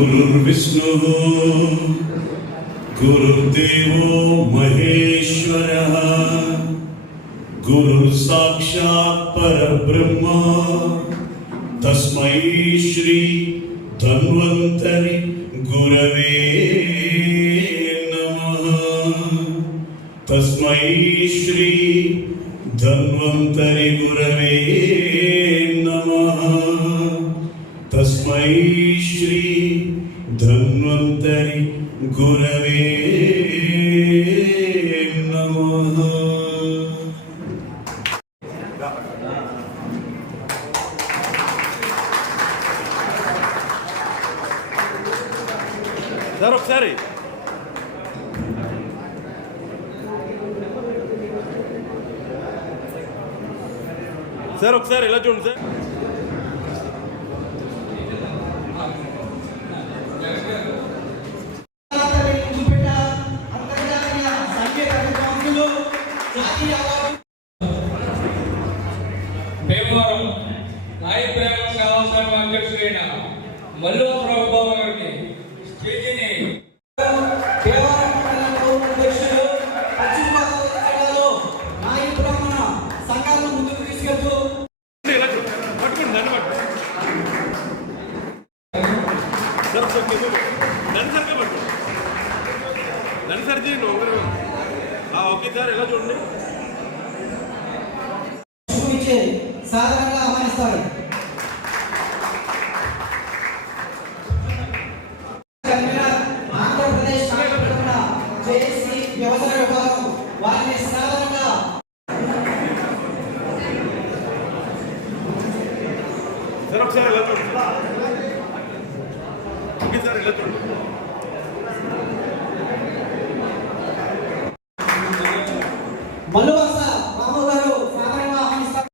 गुरुर्विष्णुः गुरुर्देवो महेश्वरः गुरुर्साक्षात् परब्रह्म तस्मै श्री धन्वन्तरि गुरवे नमः। तस्मै श्री धन्वन्तरि गुरवे नमः। तस्मै श्री धन्वन्तरि गुरवे नमः। సార్ ఒకసారి ఇలా చూడండి సార్. భీమవరం నాయ ప్రేమ సేవా సంఘం అధ్యక్షుడైన మల్లు ప్రభుబాబు గారికి స్టేజీని ఓకే సార్ ఎలా చూడండి సాధారణంగా ఆహ్వానిస్తారు. ఆంధ్రప్రదేశ్ జేఏసీ వ్యవసాయ విభాగం వారిని సాధారణంగా సార్ ఒకసారి ఎలా చూడండి. ఓకే సార్ ఎలా చూడండి. మల్లువలస రాము గారు సాధారణంగా ఆహ్వానిస్తారు.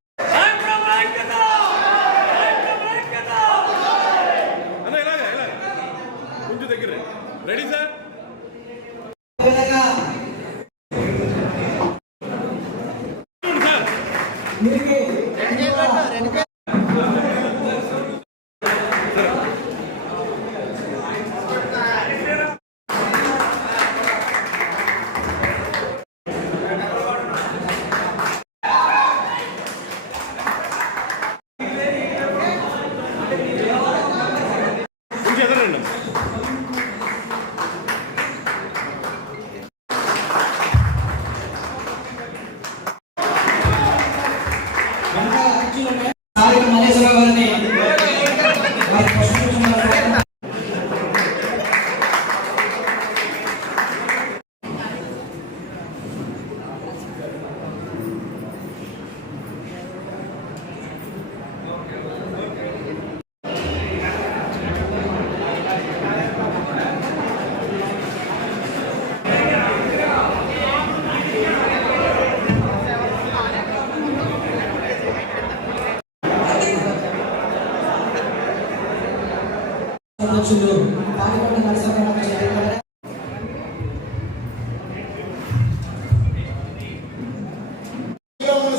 కొంచెం దగ్గర రెడీ సార్.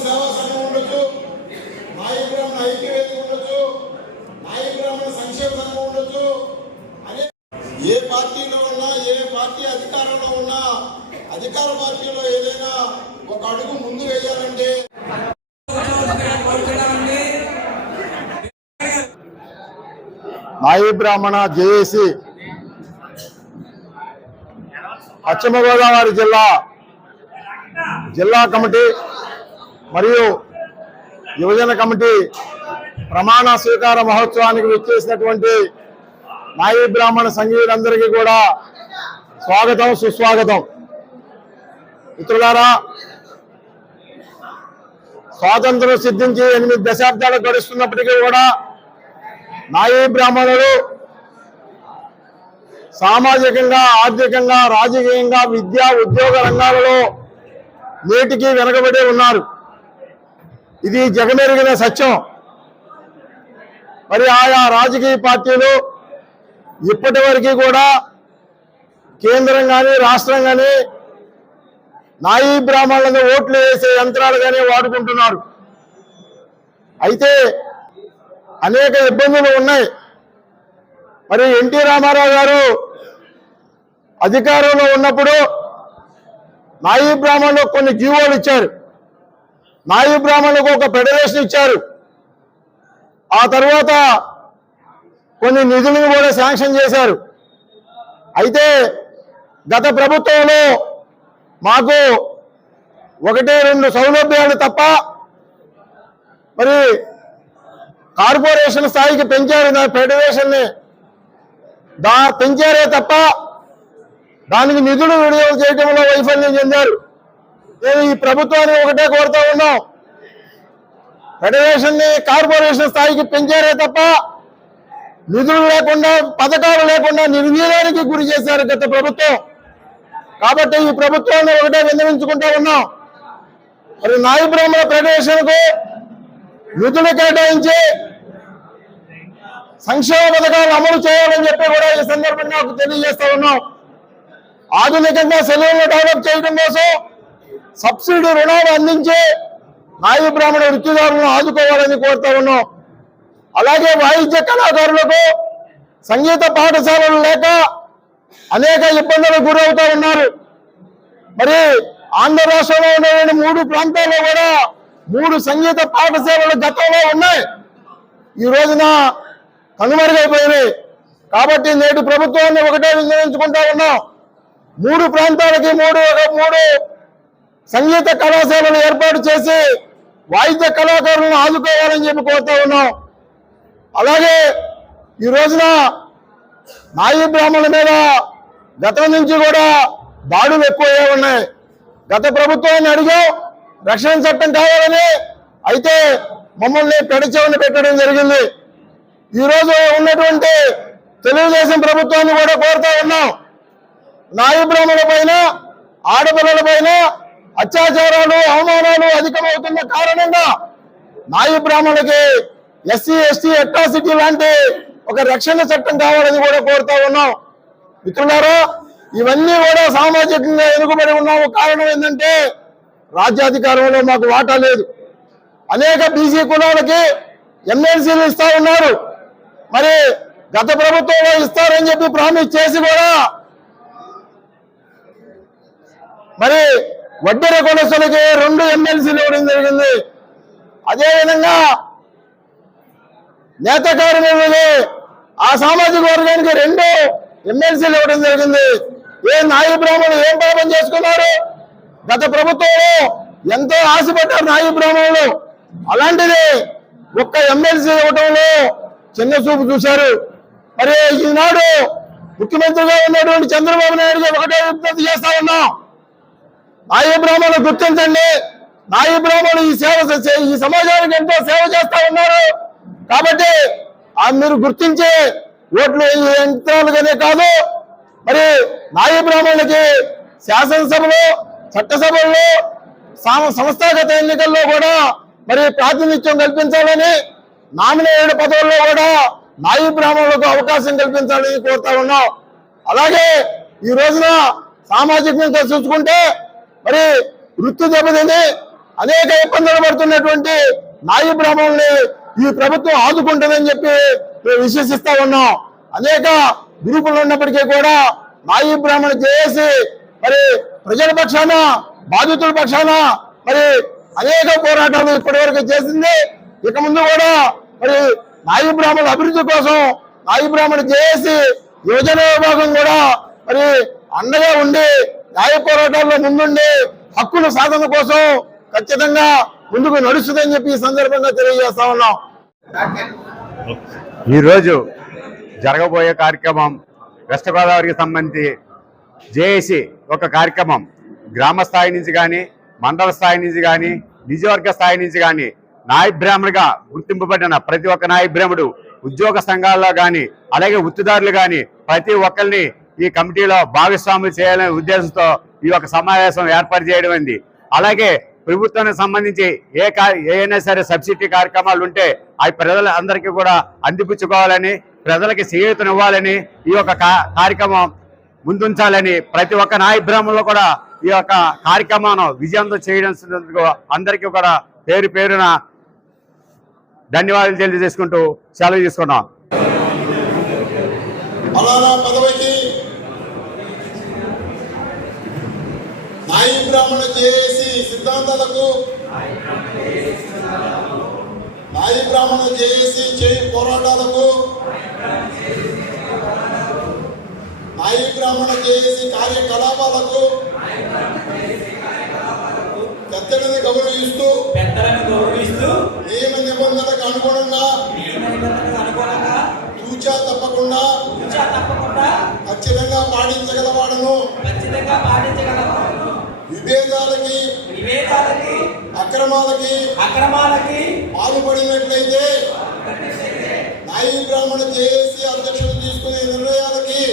సేవా సంఘం ఉండొచ్చు, నాయ బ్రాహ్మణ ఐక్యవేదిక ఉండొచ్చు, నాయ బ్రాహ్మణ సంక్షేమ సంఘం ఉండొచ్చు. అనే ఏ పార్టీలో ఉన్నా, ఏ పార్టీ అధికారంలో ఉన్నా, అధికార పార్టీలో ఏదైనా ఒక అడుగు ముందు వేయాలంటే నాయ బ్రాహ్మణ జేఏసీ పశ్చిమ గోదావరి జిల్లా కమిటీ మరియు యువజన కమిటీ ప్రమాణ స్వీకార మహోత్సవానికి విచ్చేసినటువంటి నాయ బ్రాహ్మణ సంఘీయులందరికీ కూడా స్వాగతం, సుస్వాగతం. మిత్రులారా, స్వాతంత్రం సిద్ధించి 8 దశాబ్దాలు గడుస్తున్నప్పటికీ కూడా నాయ బ్రాహ్మణులు సామాజికంగా, ఆర్థికంగా, రాజకీయంగా, విద్యా ఉద్యోగ రంగాలలో నేటికి వెనకబడి ఉన్నారు. ఇది జగమెరిగిన సత్యం. మరి ఆయా రాజకీయ పార్టీలు ఇప్పటి వరకు కూడా కేంద్రం కానీ, రాష్ట్రం కానీ నాయీ బ్రాహ్మణులను ఓట్లు వేసే యంత్రాలుగానే వాడుకుంటున్నారు. అయితే అనేక ఇబ్బందులు ఉన్నాయి. మరి ఎన్టీ రామారావు గారు అధికారంలో ఉన్నప్పుడు నాయీ బ్రాహ్మణులకు కొన్ని జీవోలు ఇచ్చారు. నాయీ బ్రాహ్మణులకు ఒక ఫెడరేషన్ ఇచ్చారు. ఆ తర్వాత కొన్ని నిధులను కూడా శాంక్షన్ చేశారు. అయితే గత ప్రభుత్వంలో మాకు 1-2 సౌలభ్యాలు తప్ప మరి కార్పొరేషన్ స్థాయికి పెంచారు నా ఫెడరేషన్ని పెంచారే తప్ప దానికి నిధులు విడుదల చేయడంలో వైఫల్యం చెందారు. నేను ఈ ప్రభుత్వాన్ని ఒకటే కోరుతా ఉన్నాం, ఫెడరేషన్ని కార్పొరేషన్ స్థాయికి పెంచారే తప్ప నిధులు లేకుండా పథకాలు లేకుండా నిర్వీర్యానికి గురి చేశారు గత ప్రభుత్వం. కాబట్టి ఈ ప్రభుత్వాన్ని ఒకటే విన్నవించుకుంటా ఉన్నాం, మరి నాయీ బ్రాహ్మణ ఫెడరేషన్కు నిధులు కేటాయించి సంక్షేమ పథకాలు అమలు చేయాలని చెప్పి కూడా ఈ సందర్భంగా తెలియజేస్తా ఉన్నాం. ఆధునికంగా సెలవులను డెవలప్ చేయడం కోసం సబ్సిడీ రుణాలు అందించి నాయీ బ్రాహ్మణ వృత్తిదారులను ఆదుకోవాలని కోరుతా ఉన్నాం. అలాగే వాయిద్య కళాకారులకు సంగీత పాఠశాలలు లేక అనేక ఇబ్బందులకు గురవుతూ ఉన్నారు. మరి ఆంధ్ర రాష్ట్రంలో ఉన్న 3 ప్రాంతాల్లో కూడా 3 సంగీత పాఠశాలలు గతంలో ఉన్నాయి, ఈ రోజున కనుమరుగైపోయినాయి. కాబట్టి నేటి ప్రభుత్వాన్ని ఒకటే విన్నవించుకుంటా ఉన్నాం, 3 ప్రాంతాలకి 3 సంగీత కళాశాలలు ఏర్పాటు చేసి వాయిద్య కళాకారులను ఆదుకోవాలని చెప్పి కోరుతా ఉన్నాం. అలాగే ఈ రోజున నాయీ బ్రాహ్మణుల మీద గతం నుంచి కూడా దాడులు ఎక్కువగా ఉన్నాయి. గత ప్రభుత్వాన్ని అడిగాం రక్షణ చట్టం కావాలని, అయితే మమ్మల్ని పెడచెవిని పెట్టడం జరిగింది. ఈరోజు ఉన్నటువంటి తెలుగుదేశం ప్రభుత్వాన్ని కూడా కోరుతా ఉన్నాం, నాయీ బ్రాహ్మణుల పైన ఆడపిల్లల పైన అత్యాచారాలు అవమానాలు అధికమవుతున్న కారణంగా నాయీ బ్రాహ్మణులకి ఎస్సీ ఎస్టీ అట్రాసిటీ లాంటి ఒక రక్షణ చట్టం కావాలని కూడా కోరుతా ఉన్నాం. మిత్రులారా, ఇవన్నీ కూడా సామాజికంగా వెనుకబడి ఉన్నాము. కారణం ఏంటంటే రాజ్యాధికారంలో మాకు వాటా లేదు. అనేక బీసీ కులాలకి ఎమ్మెల్సీలు ఇస్తా ఉన్నారు. మరి గత ప్రభుత్వంలో ఇస్తారని చెప్పి ప్రామిస్ చేసి కూడా మరి వడ్డెర కులస్తులకి 2 ఎమ్మెల్సీలు ఇవ్వడం జరిగింది. అదేవిధంగా నేత కార్మికులకి ఆ సామాజిక వర్గానికి 2 ఎమ్మెల్సీలు ఇవ్వడం జరిగింది. నాయీ బ్రాహ్మణులు ఏం పాపం చేసుకున్నారు? గత ప్రభుత్వంలో ఎంతో ఆశపడ్డారు నాయీ బ్రాహ్మణులు, అలాంటిది ఒక్క ఎమ్మెల్సీ ఇవ్వడంలో చిన్న చూపు చూశారు. మరి ఈనాడు ముఖ్యమంత్రిగా ఉన్నటువంటి చంద్రబాబు నాయుడు గారు ఒకటే విజ్ఞప్తి చేస్తా ఉన్నాం, నాయీ బ్రాహ్మణులు గుర్తించండి. నాయీ బ్రాహ్మణులు ఈ సమాజానికి ఎంతో సేవ చేస్తా ఉన్నారు. కాబట్టి మీరు గుర్తించే ఓట్లు యంత్రాలుగానే కాదు, మరి నాయీ బ్రాహ్మణులకి శాసనసభలో చట్టసభల్లో సంస్థాగత ఎన్నికల్లో కూడా మరి ప్రాతినిధ్యం కల్పించాలని, నామినేటెడ్ పదవుల్లో కూడా నాయీ బ్రాహ్మణులకు అవకాశం కల్పించాలని కోరుతా ఉన్నాం. అలాగే ఈ రోజున సామాజికంగా చూసుకుంటే మరి వృత్తి దెబ్బతిని అనేక ఇబ్బందులు పడుతున్నటువంటి నాయీ బ్రాహ్మణుల్ని ఈ ప్రభుత్వం ఆదుకుంటుందని చెప్పి మేము విశ్వసిస్తా ఉన్నాం. అనేక గ్రూపులు ఉన్నప్పటికీ కూడా నాయీ బ్రాహ్మణ చేసి మరి ప్రజల పక్షాన బాధితుల పక్షాన మరి అనేక పోరాటాలు ఇప్పటివరకు చేసింది. ఇక ముందు కూడా మరి నాయీ బ్రాహ్మణుల అభివృద్ధి కోసం నాయీ బ్రాహ్మణ చేసి యువజన విభాగం కూడా మరి అండగా ఉండి న్యాయ పోరాటాల్లో ముందుండి హక్కుల సాధన కోసం ఖచ్చితంగా ముందుకు నడుస్తుందని చెప్పి ఈ సందర్భంగా తెలియజేస్తా ఉన్నాం. ఈరోజు జరగబోయే కార్యక్రమం వెస్ట్ గోదావరికి సంబంధించి జేఏసీ ఒక కార్యక్రమం గ్రామ స్థాయి నుంచి కానీ మండల స్థాయి నుంచి కానీ నియోజకవర్గ స్థాయి నుంచి కానీ నాయీ బ్రాహ్మణుగా గుర్తింపబడిన ప్రతి ఒక్క నాయీ బ్రాహ్మణుడు ఉద్యోగ సంఘాల్లో కానీ అలాగే వృత్తిదారులు కానీ ప్రతి ఒక్కరిని ఈ కమిటీలో భాగస్వాములు చేయాలనే ఉద్దేశంతో ఈ యొక్క సమావేశం ఏర్పాటు చేయడం అయింది. అలాగే ప్రభుత్వానికి సంబంధించి ఏదైనా సరే సబ్సిడీ కార్యక్రమాలు ఉంటే అవి ప్రజలందరికీ కూడా అందిపుచ్చుకోవాలని, ప్రజలకి చేయూతనివ్వాలని ఈ యొక్క కార్యక్రమం ముందుంచాలని ప్రతి ఒక్క నాయీ బ్రాహ్మణులు కూడా ఈ యొక్క కార్యక్రమాన్ని విజయవంతం చేయడం అందరికీ కూడా పేరు పేరున ధన్యవాదాలు తెలియజేసుకుంటూ సెలవు తీసుకున్నాం. ఫలానా పదవికి నాయి బ్రాహ్మణ జేఏసీ సిద్ధాంతాలకు నాయి బ్రాహ్మణ జేఏసీ చేయు పోరాటాలకు నాయి బ్రాహ్మణ జేఏసీ కార్యకలాపాలకు పెద్దలను గౌరవిస్తూ నియమ నిబంధనలకు అనుగుణంగా తూచా తప్పకుండా ఖచ్చితంగా పాటించగలవాడను విభేదాలకి అక్రమాలకి పాల్పడినట్లయితే నాయి బ్రాహ్మణ జేఏసీ అధ్యక్షులు తీసుకునే నిర్ణయాలకి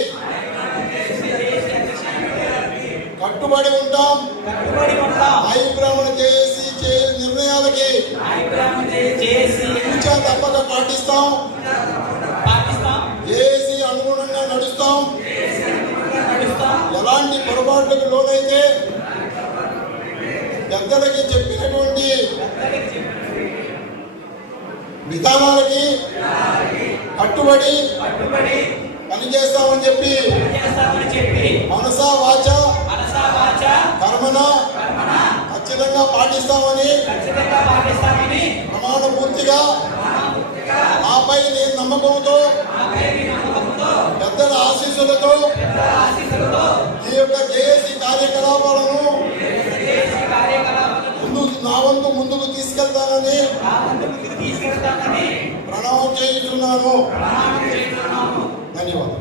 కట్టుబడి ఉంటాం. నాయి బ్రాహ్మణ జేఏసీ నిర్ణయాలకి తూచా తప్పక పాటిస్తాం. జేఏసీ అనుగుణంగా నడుస్తాం. ఎలాంటి పొరపాట్లకు లోనైతే పెద్దలకి చెప్పినటువంటి విధానాలకి కట్టుబడి పనిచేస్తామని చెప్పి మనసా వాచ కర్మన ఖచ్చితంగా పాటిస్తామని ప్రమాణ పూర్తిగా నాపై నేను నమ్మకంతో పెద్దల ఆశీస్సులతో ఈ యొక్క జేఏసీ కార్యకలాపాలను నా వంతు ముందుకు తీసుకెళ్తానని ప్రణామం చేస్తున్నాను. ధన్యవాదాలు.